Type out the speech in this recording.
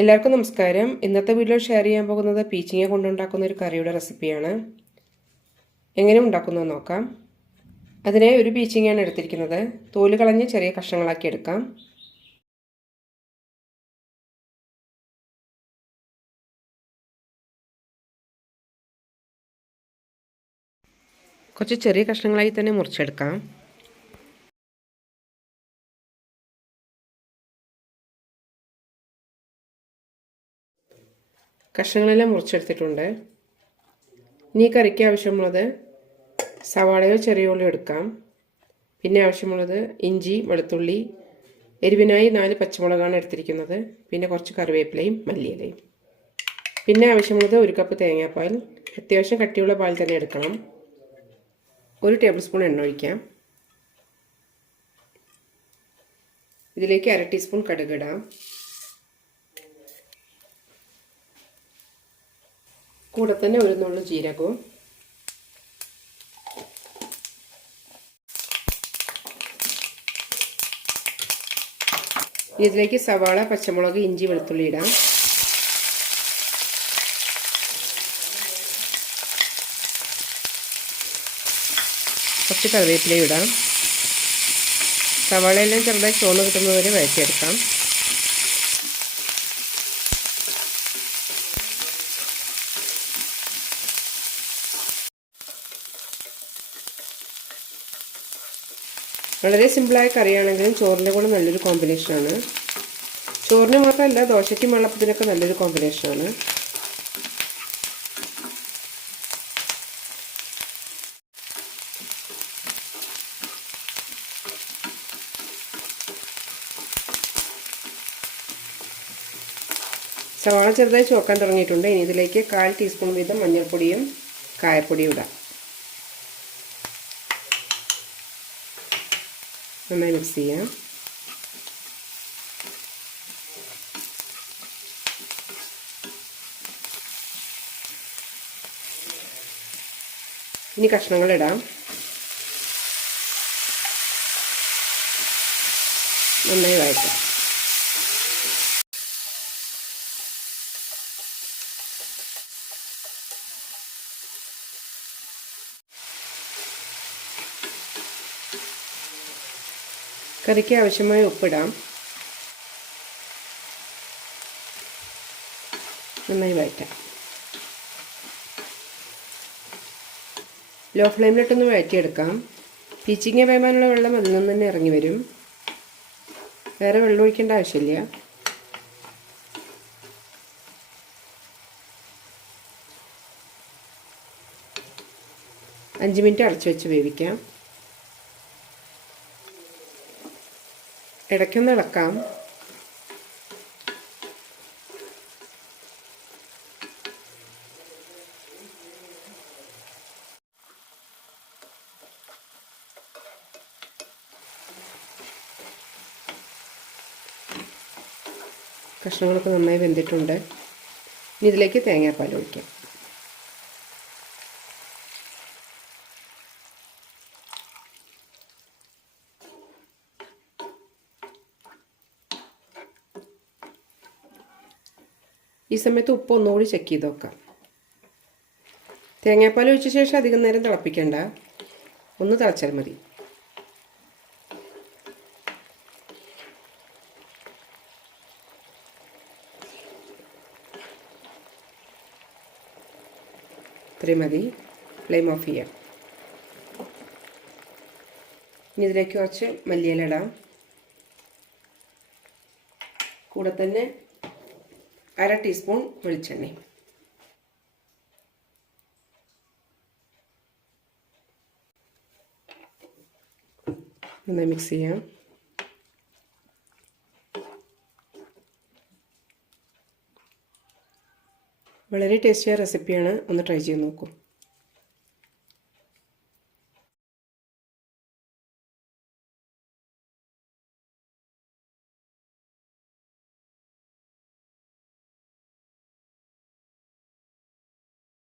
എല്ലാവർക്കും നമസ്കാരം. ഇന്നത്തെ വീഡിയോ ഷെയർ ചെയ്യാൻ പോകുന്നത് പീച്ചിങ്ങ കൊണ്ടുണ്ടാക്കുന്ന ഒരു കറിയുടെ റെസിപ്പിയാണ് എങ്ങനെ ഉണ്ടാക്കുന്നത് നോക്കാം. അതിനായി ഒരു പീച്ചിങ്ങയാണ് എടുത്തിരിക്കുന്നത്. തോൽ കളഞ്ഞ് ചെറിയ കഷ്ണങ്ങളാക്കി എടുക്കാം. കുറച്ച് ചെറിയ കഷ്ണങ്ങളായി തന്നെ മുറിച്ചെടുക്കാം. കഷ്ണങ്ങളെല്ലാം മുറിച്ചെടുത്തിട്ടുണ്ട്. ഇനി കറിക്ക് ആവശ്യമുള്ളത് സവാളയോ ചെറിയ ഉള്ളി എടുക്കാം. പിന്നെ ആവശ്യമുള്ളത് ഇഞ്ചി വെളുത്തുള്ളി എരിവിനായി നാല് പച്ചമുളകാണ് എടുത്തിരിക്കുന്നത്. പിന്നെ കുറച്ച് കറിവേപ്പിലയും മല്ലിയിലയും. പിന്നെ ആവശ്യമുള്ളത് ഒരു കപ്പ് തേങ്ങാപ്പാൽ. അത്യാവശ്യം കട്ടിയുള്ള പാൽ തന്നെ എടുക്കണം. ഒരു ടേബിൾ സ്പൂൺ എണ്ണ ഒഴിക്കാം. ഇതിലേക്ക് അര ടീസ്പൂൺ കടുകിടാം കൂടെ തന്നെ ഒരു നുള്ളു ജീരകവും. ഇതിലേക്ക് സവാള പച്ചമുളക് ഇഞ്ചി വെളുത്തുള്ളി ഇടാം. കുറച്ച് കറിവേപ്പില ഇടാം. സവാളയെല്ലാം ചെറുതായി ചോന്ന് കിട്ടുന്നതുവരെ വഴറ്റിയെടുക്കാം. വളരെ സിമ്പിളായ കറിയാണെങ്കിലും ചോറിന്റെ കൂടെ നല്ലൊരു കോമ്പിനേഷനാണ് ചോറിന് മാത്രമല്ല ദോശയ്ക്കും വെള്ളപ്പത്തിനൊക്കെ നല്ലൊരു കോമ്പിനേഷനാണ് സവാള ചെറുതായി ചോക്കാൻ തുടങ്ങിയിട്ടുണ്ട്. ഇനി ഇതിലേക്ക് കാൽ ടീസ്പൂൺ വീതം മഞ്ഞൾപ്പൊടിയും കായപ്പൊടിയും ഇടാം. നന്നായി മിക്സ് ചെയ്യാം ഇനി കഷ്ണങ്ങൾ ഇടാം. നന്നായി വഴറ്റാം. കറിക്ക് ആവശ്യമായ ഉപ്പിടാം. നന്നായി വഴറ്റാം. ലോ ഫ്ലെയിമിലിട്ടൊന്ന് വഴറ്റിയെടുക്കാം. പീച്ചിങ്ങ വേവാനുള്ള വെള്ളം അതിൽ നിന്ന് തന്നെ ഇറങ്ങി വരും. വേറെ വെള്ളം ഒഴിക്കേണ്ട ആവശ്യമില്ല. അഞ്ച് മിനിറ്റ് അടച്ചു വെച്ച് വേവിക്കാം. ഇടയ്ക്കൊന്ന് ഇളക്കാം. കഷ്ണങ്ങളൊക്കെ നന്നായി വെന്തിട്ടുണ്ട്. ഇനി ഇതിലേക്ക് തേങ്ങാപ്പാൽ ഒഴിക്കാം. ഈ സമയത്ത് ഉപ്പ് ഒന്നുകൂടി ചെക്ക് ചെയ്ത് നോക്കാം തേങ്ങാപ്പാൽ ഒഴിച്ച ശേഷം അധികം നേരം തിളപ്പിക്കണ്ട. ഒന്ന് തിളച്ചാൽ മതി. ഇത്രയും മതി. ഫ്ലെയിം ഓഫ് ചെയ്യാം. ഇനി ഇതിലേക്ക് കുറച്ച് മല്ലിയില ഇടാം. കൂടെ തന്നെ അര ടീസ്പൂൺ വെളിച്ചെണ്ണ. നന്നായി മിക്സ് ചെയ്യാം. വളരെ ടേസ്റ്റിയായ റെസിപ്പിയാണ് ഒന്ന് ട്രൈ ചെയ്ത് നോക്കൂ.